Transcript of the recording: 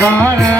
காண